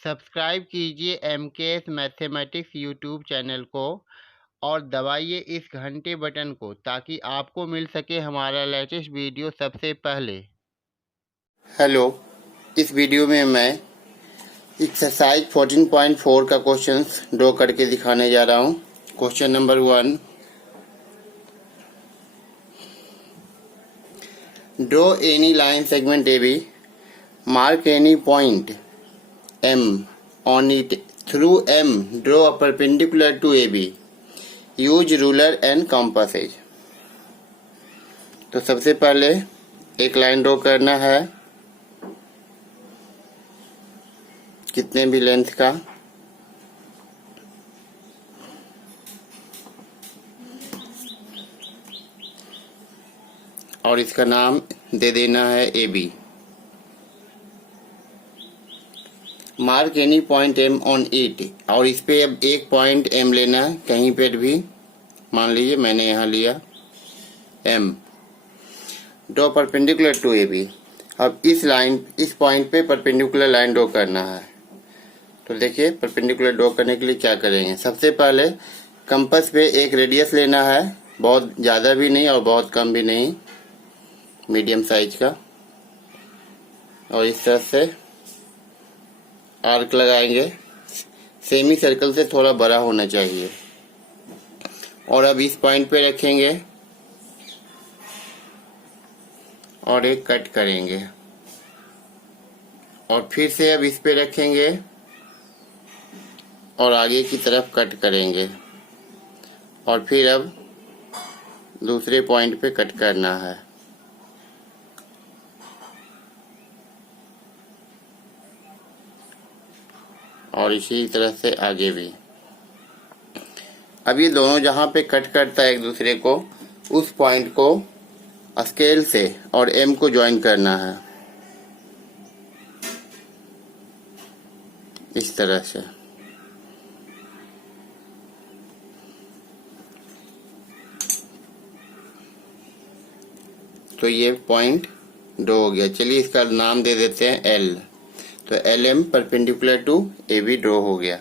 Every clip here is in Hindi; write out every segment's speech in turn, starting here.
सब्सक्राइब कीजिए एमकेएस मैथमेटिक्स यूट्यूब चैनल को और दबाइए इस घंटे बटन को ताकि आपको मिल सके हमारा लेटेस्ट वीडियो सबसे पहले। हेलो, इस वीडियो में मैं एक्सरसाइज 14.4 का क्वेश्चंस ड्रॉ करके दिखाने जा रहा हूँ। Question number 1, draw any line segment A B, mark any point M on it, through M draw a perpendicular to AB, use ruler and compasses। तो सबसे पहले एक लाइन ड्रॉ करना है कितने भी लेंथ का, और इसका नाम दे देना है AB। Mark any point M on it, और इस पे अब एक पॉइंट M लेना है कहीं पर भी, मान लीजिए मैंने यहाँ लिया M। Draw perpendicular to AB, अब इस पॉइंट पे परपेंडिकुलर लाइन ड्रॉ करना है। तो देखिए परपेंडिकुलर ड्रॉ करने के लिए क्या करेंगे, सबसे पहले कंपास पे एक रेडियस लेना है, बहुत ज़्यादा भी नहीं और बहुत कम भी नहीं, मीडियम साइज का, और इस तरह से आर्क लगाएंगे। सेमी सर्कल से थोड़ा बड़ा होना चाहिए, और अब इस पॉइंट पे रखेंगे और एक कट करेंगे, और फिर से अब इस पे रखेंगे और आगे की तरफ कट करेंगे, और फिर अब दूसरे पॉइंट पे कट करना है। और इसी तरह से आगे भी। अब ये दोनों जहाँ पे कट करता है एक दूसरे को, उस पॉइंट को स्केल से और M को ज्वाइन करना है इस तरह से। तो ये पॉइंट ड्रॉ हो गया। चलिए इसका नाम दे देते हैं L। तो LM perpendicular to AB draw हो गया।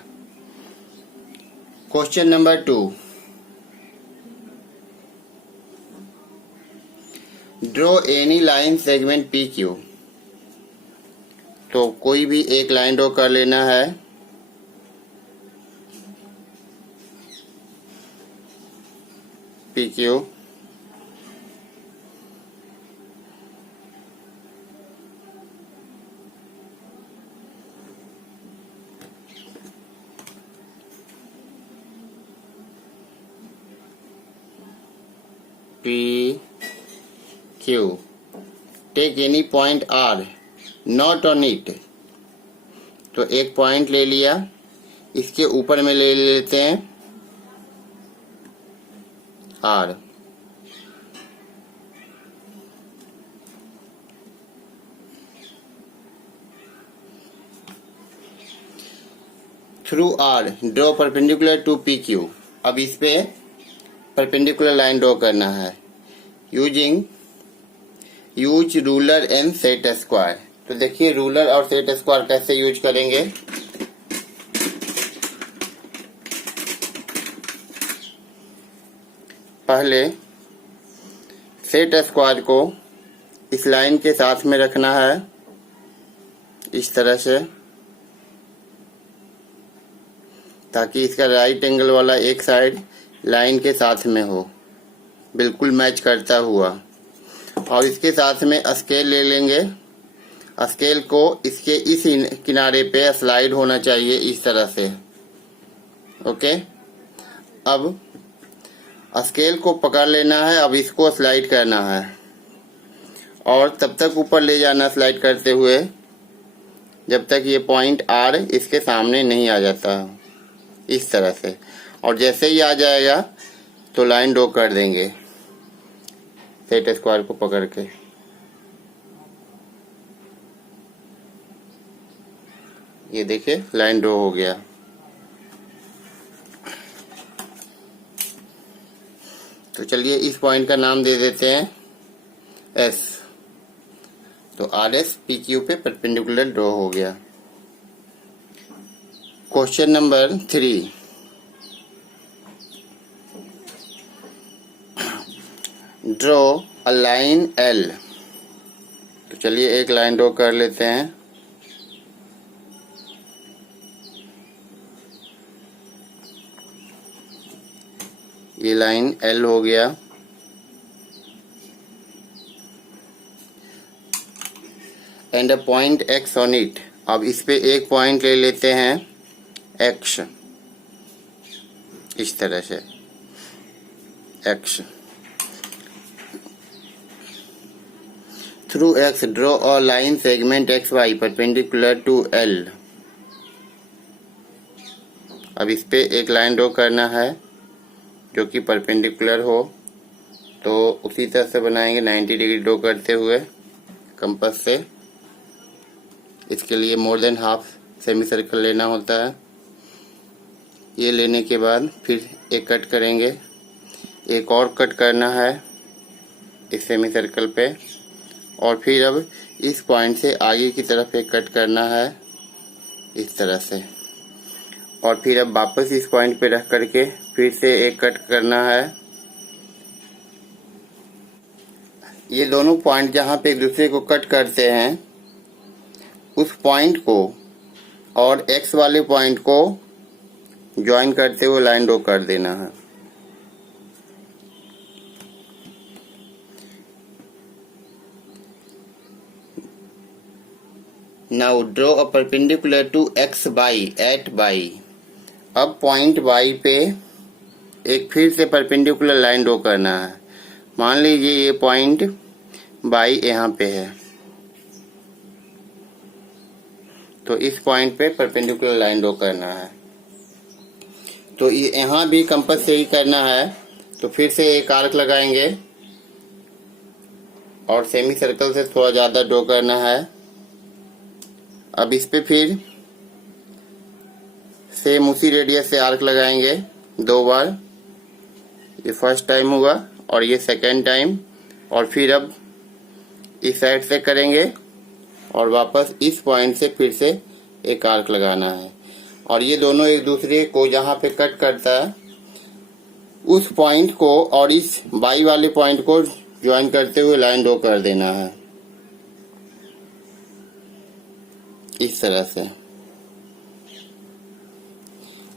Question number 2, draw any line segment PQ। तो कोई भी एक लाइन ड्रॉ कर लेना है, PQ। PQ, take any point R not on it. तो एक पॉइंट ले लिया, इसके ऊपर में ले लेते हैं R। Through R draw perpendicular to PQ। अब इस पे परपेंडिकुलर लाइन ड्रॉ करना है use ruler and set square. तो देखिए रूलर और सेट स्क्वायर कैसे यूज करेंगे। पहले सेट स्क्वायर को इस लाइन के साथ में रखना है इस तरह से, ताकि इसका राइट एंगल वाला एक साइड लाइन के साथ में हो, बिल्कुल मैच करता हुआ। और इसके साथ में स्केल ले लेंगे, स्केल को इसके इस किनारे पे स्लाइड होना चाहिए इस तरह से। ओके, अब स्केल को पकड़ लेना है, अब इसको स्लाइड करना है और तब तक ऊपर ले जाना स्लाइड करते हुए जब तक ये पॉइंट R इसके सामने नहीं आ जाता इस तरह से। और जैसे ही आ जाएगा तो लाइन ड्रॉ कर देंगे सेट स्क्वायर को पकड़ के। ये देखिए लाइन ड्रॉ हो गया। तो चलिए इस पॉइंट का नाम दे देते हैं S। तो RS PQ पे परपेंडिकुलर ड्रॉ हो गया। Question number 3, draw a line L। तो चलिए एक लाइन ड्रॉ कर लेते हैं। ये लाइन L हो गया। And a point X on it. अब इस पे एक पॉइंट ले लेते हैं X, इस तरह से X। Through X draw a line segment XY perpendicular to L। अब इस पे एक लाइन ड्रॉ करना है जो कि परपेंडिकुलर हो, तो उसी तरह से बनाएंगे 90 डिग्री ड्रॉ करते हुए कंपास से। इसके लिए more than half semi circle लेना होता है। ये लेने के बाद फिर एक कट करेंगे, एक और कट करना है इस सेमी सर्कल पे, और फिर अब इस पॉइंट से आगे की तरफ एक कट करना है इस तरह से, और फिर अब वापस इस पॉइंट पे रख करके फिर से एक कट करना है। ये दोनों पॉइंट जहाँ पे एक दूसरे को कट करते हैं, उस पॉइंट को और X वाले पॉइंट को ज्वाइन करते हुए लाइन ड्रॉ कर देना है। Now draw a perpendicular to X by eight by. अब पॉइंट Y पे एक फिर से परपेंडिकुलर लाइन ड्रॉ करना है। मान लीजिए ये पॉइंट Y यहाँ पे है, तो इस पॉइंट पे परपेंडिकुलर लाइन ड्रॉ करना है। तो यहाँ भी कंपास से ही करना है, तो फिर से एक आर्क लगाएंगे और सेमी सर्कल से थोड़ा ज़्यादा ड्रॉ करना है। अब इस पे फिर सेम उसी रेडियस से आर्क लगाएंगे 2 बार। ये फर्स्ट टाइम हुआ और ये सेकेंड टाइम, और फिर अब इस साइड से करेंगे और वापस इस पॉइंट से फिर से एक आर्क लगाना है, और ये दोनों एक दूसरे को जहाँ पे कट करता है उस पॉइंट को और इस बाई वाले पॉइंट को ज्वाइन करते हुए लाइन ड्रॉ कर देना है इस तरह से।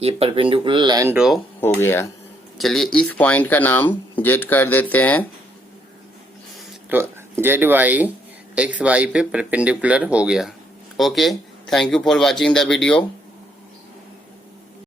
ये परपेंडिकुलर लाइन ड्रॉ हो गया। चलिए इस पॉइंट का नाम Z कर देते हैं। तो ZY XY पे परपेंडिकुलर हो गया। Okay, thank you for watching the video.